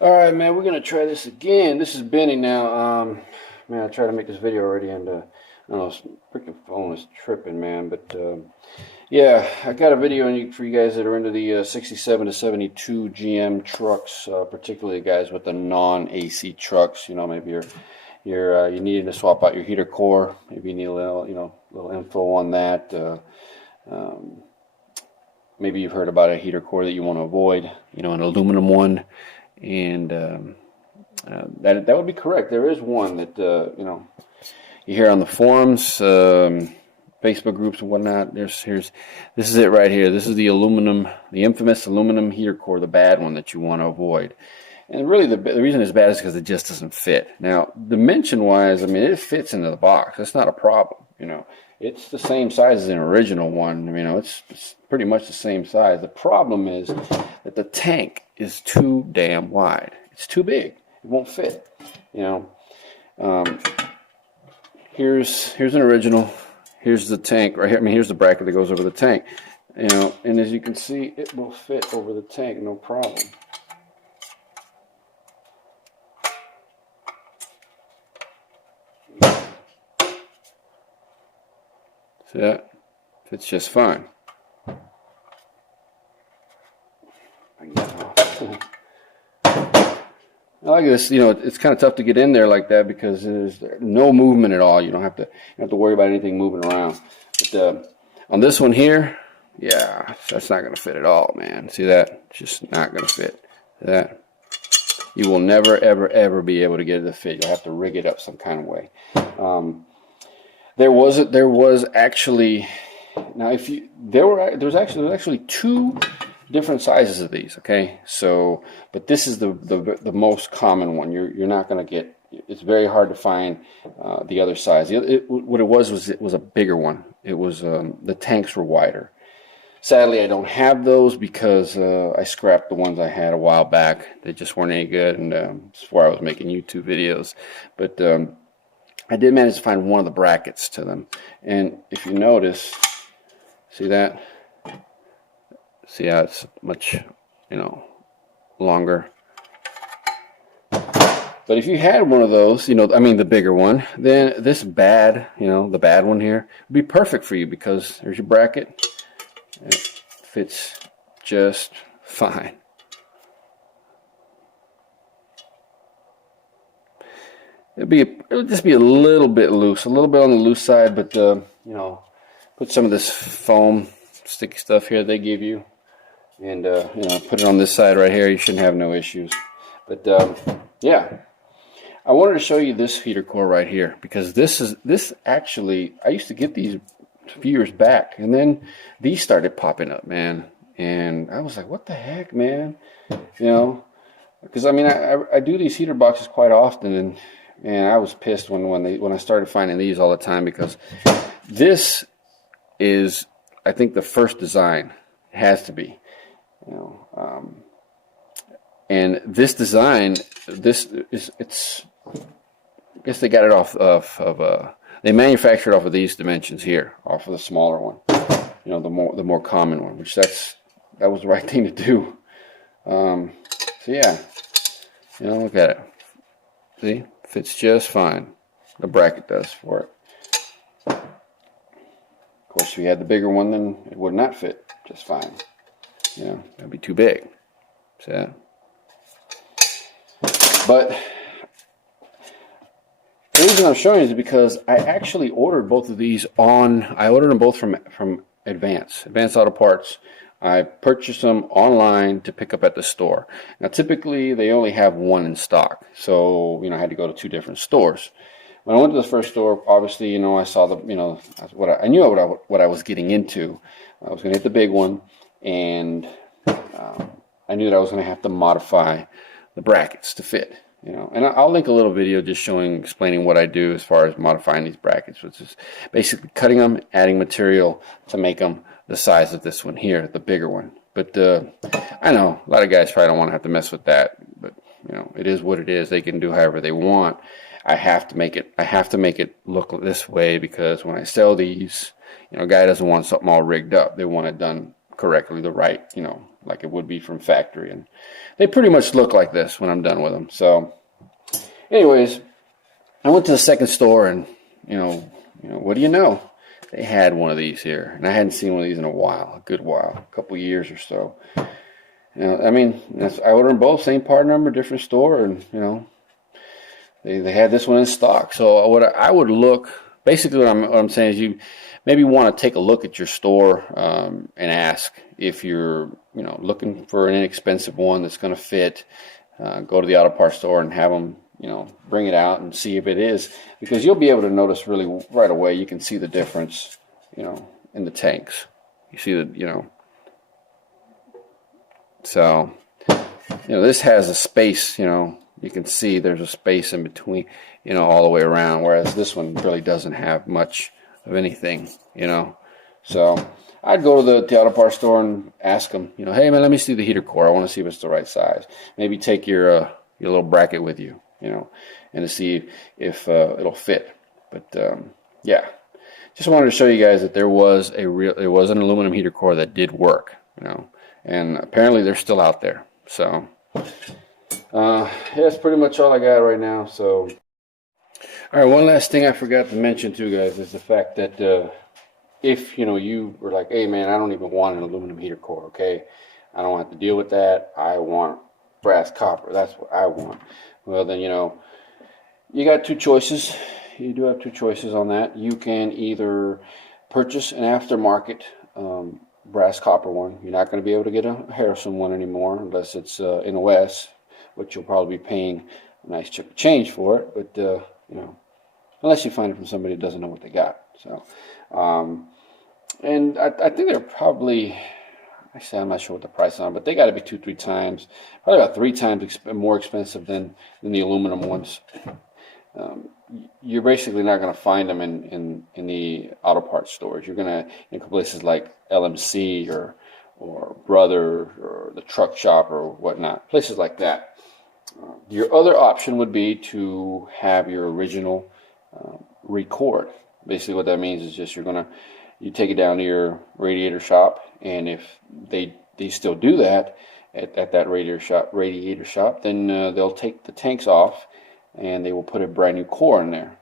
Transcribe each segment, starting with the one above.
All right, man, we're gonna try this again. This is Benny now. Man, I tried to make this video already, and I don't know, this freaking phone is tripping, man. But yeah, I got a video for you guys that are into the 67 to 72 GM trucks, particularly guys with the non-AC trucks. You know, maybe you needing to swap out your heater core. Maybe you need a little, little info on that. Um, Maybe you've heard about a heater core that you want to avoid. You know, an aluminum one. And that would be correct. There is one that you hear on the forums, Facebook groups and whatnot. This is it right here. This is the aluminum, the infamous aluminum heater core, the bad one that you want to avoid. And really, the reason it's bad is because it just doesn't fit. Now, dimension-wise, I mean, it fits into the box. That's not a problem. You know, it's the same size as an original one. You know, it's pretty much the same size. The problem is that the tank is too damn wide. It's too big. It won't fit. You know, here's an original. Here's the tank right here. I mean, here's the bracket that goes over the tank. You know, and as you can see, it will fit over the tank, no problem. See that? Fits just fine. I like this. You know, it's kind of tough to get in there like that because there's no movement at all. You don't have to worry about anything moving around. But on this one here, yeah, that's not going to fit at all, man. See that? It's just not going to fit. See that? You will never, ever, ever be able to get it to fit. You'll have to rig it up some kind of way. There was actually, now there's actually two different sizes of these. Okay, so but this is the most common one. You're not going to get. It's very hard to find the other size. What it was a bigger one. It was the tanks were wider. Sadly, I don't have those because I scrapped the ones I had a while back. They just weren't any good, and before I was making YouTube videos, but. I did manage to find one of the brackets to them, and if you notice, see that? See how it's much, longer. But if you had one of those, I mean the bigger one, then this bad, the bad one here, would be perfect for you because there's your bracket. It fits just fine. It would just be a little bit loose, a little bit on the loose side, but put some of this foam sticky stuff here they give you, and put it on this side right here. You shouldn't have no issues. But yeah, I wanted to show you this heater core right here because this actually I used to get these a few years back, and then these started popping up, man, and I was like, what the heck, man, because I mean I do these heater boxes quite often, and I was pissed when I started finding these all the time because this is, I think, the first design. It has to be, and this design, it's. I guess they got it off of. They manufactured it off of these dimensions here, off of the smaller one. The more common one, which that was the right thing to do. So yeah, look at it. See. Fits just fine. The bracket does for it. Of course, if you had the bigger one, then it would not fit just fine. That'd be too big. See that? But the reason I'm showing you is because I actually ordered both of these I ordered them both from Advance Auto Parts. I purchased them online to pick up at the store. Now, typically, they only have one in stock. So, I had to go to two different stores. When I went to the first store, obviously, I saw I knew what I was getting into. I was going to hit the big one, and I knew that I was going to have to modify the brackets to fit. And I'll link a little video just explaining what I do as far as modifying these brackets, which is basically cutting them, adding material to make them the size of this one here, the bigger one. But I know a lot of guys probably don't want to have to mess with that. But it is what it is. They can do however they want. I have to make it look this way because when I sell these, a guy doesn't want something all rigged up. They want it done correctly, the right like it would be from factory, and they pretty much look like this when I'm done with them. So anyways, I went to the second store, and what do you know? They had one of these here, and I hadn't seen one of these in a while, a good while, a couple years or so. I mean, I ordered them both, same part number, different store, and they had this one in stock. So what I would look, basically what I'm saying is you maybe want to take a look at your store and ask if you're looking for an inexpensive one that's going to fit. Go to the auto parts store and have them bring it out and see if it is, because you'll be able to notice really right away. You can see the difference in the tanks. You see the so this has a space, you can see there's a space in between, all the way around, whereas this one really doesn't have much of anything, So I'd go to the auto parts store and ask them, hey man, let me see the heater core. I want to see if it's the right size. Maybe take your little bracket with you, and to see if it'll fit. But yeah, just wanted to show you guys that there was an aluminum heater core that did work, and apparently they're still out there. So yeah, that's pretty much all I got right now. So all right, one last thing I forgot to mention too, guys, is the fact that if you were like, hey man, I don't even want an aluminum heater core, okay, I don't have to deal with that, I want brass copper, that's what I want. Well then, you got two choices. You do have two choices on that. You can either purchase an aftermarket brass copper one. You're not going to be able to get a Harrison one anymore unless it's in OS, which you'll probably be paying a nice chunk of change for it. But unless you find it from somebody that doesn't know what they got. So, and I think they're probably, actually I'm not sure what the price on, but they got to be 2-3 times, probably about 3 times more expensive than the aluminum ones. You're basically not going to find them in the auto parts stores. You're going to in places like LMC or Brother or the truck shop or whatnot, places like that. Your other option would be to have your original record. Basically what that means is just you take it down to your radiator shop, and if they still do that at that radiator shop, then they'll take the tanks off and they will put a brand new core in there,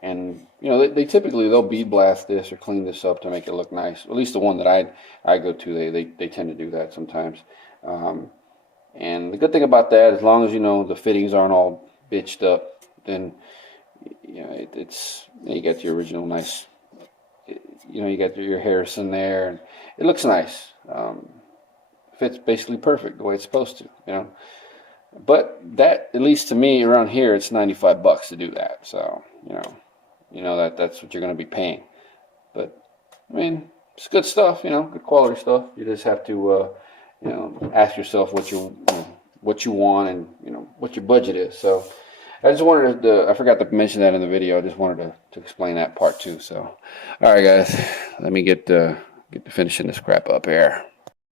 and they typically they'll bead blast this or clean this up to make it look nice. At least the one that I go to, they tend to do that sometimes. And the good thing about that, as long as the fittings aren't all bitched up, then it's you got your original nice, you got your Harrison there, and it looks nice. Fits basically perfect the way it's supposed to, But that, at least to me around here, it's $95 to do that. So that's what you're going to be paying. But I mean, it's good stuff, good quality stuff. You just have to ask yourself what you want and what your budget is. So I just wanted to, I forgot to mention that in the video. I just wanted to explain that part too. So all right guys, let me get to finishing this crap up here.